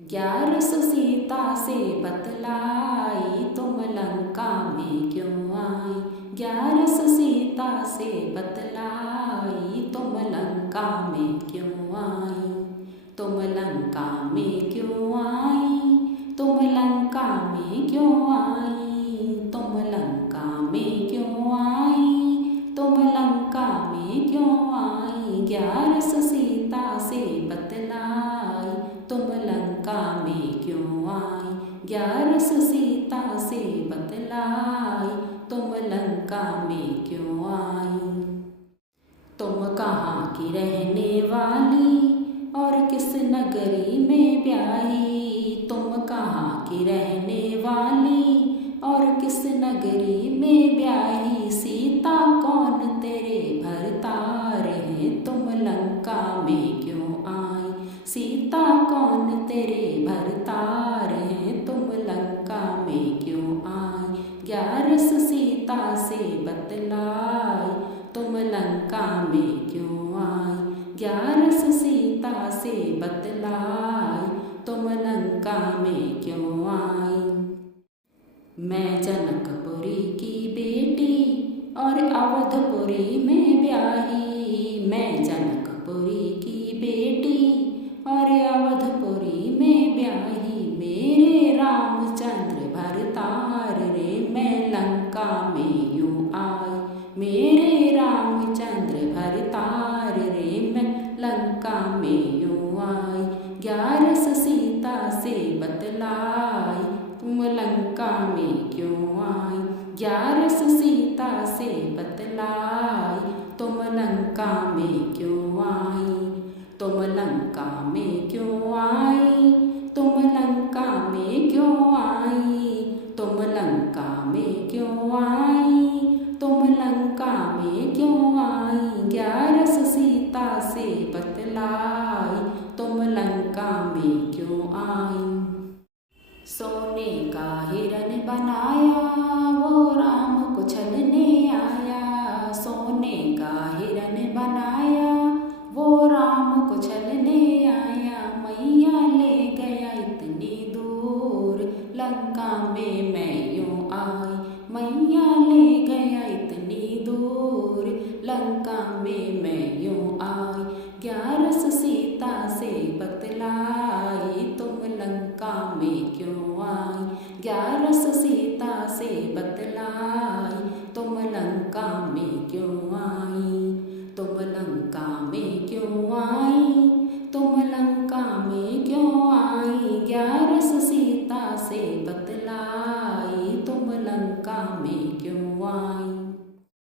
ग्यारस सीता से बतलाई, तुम लंका में क्यों आई। ग्यारस सीता से बतलाई, तुम लंका में क्यों आई। तुम लंका में क्यों आई, तुम लंका में क्यों आई। तुम लंका में क्यों आई, तुम लंका में क्यों आई। ग्यारस सीता से बतलाई, तुम लंका में क्यों आई। ग्यारस सीता से बतलाई, तुम लंका में क्यों आई। तुम कहाँ की रहने वाली और किस नगरी में ब्याही। तुम कहाँ की रहने वाली और किस नगरी में ब्याही। सीता कौन तेरे भरतार है, तुम लंका में क्यों आई। सीता कौन तेरे भरतार है, तुम लंका में क्यों आई। ग्यारस सीता से बतलाई, तुम लंका में क्यों आई। ग्यारस सीता से बतलाई, तुम लंका में क्यों आई। मैं जनकपुरी की बेटी और अवधपुरी में ब्याही। मैं जनकपुरी की बेटी और अवधपुरी में ब्याही। मेरे रामचंद्र भरतार रे, मैं लंका में यूं आई। मेरे रामचंद्र भरतार रे, मैं लंका में यूं आई। ग्यारस सीता से बतलाई, तुम लंका में क्यों आई। ग्यारस सीता से बतलाई, तुम लंका में क्यों आई। तुम लंका में क्यों आई, तुम लंका में क्यों आई। तुम लंका में क्यों आई, तुम लंका में क्यों आई। ग्यारस सीता से बतलाई, तुम लंका में क्यों आई। सोने का हिरन बनाया, वो राम को छलने आया। सोने का हिरन बनाया, वो राम को छलने आया। मैया ले गया इतनी दूर, लंका में मैं यूं आई। मैया ले गया इतनी दूर, लंका में मैं यूं आई। ग्यारस सीता से बतलाई, तुम लंका में क्यों आई। ग्यारस सीता से बतलाई, तुम लंका में क्यों आई। तुम लंका में क्यों आई।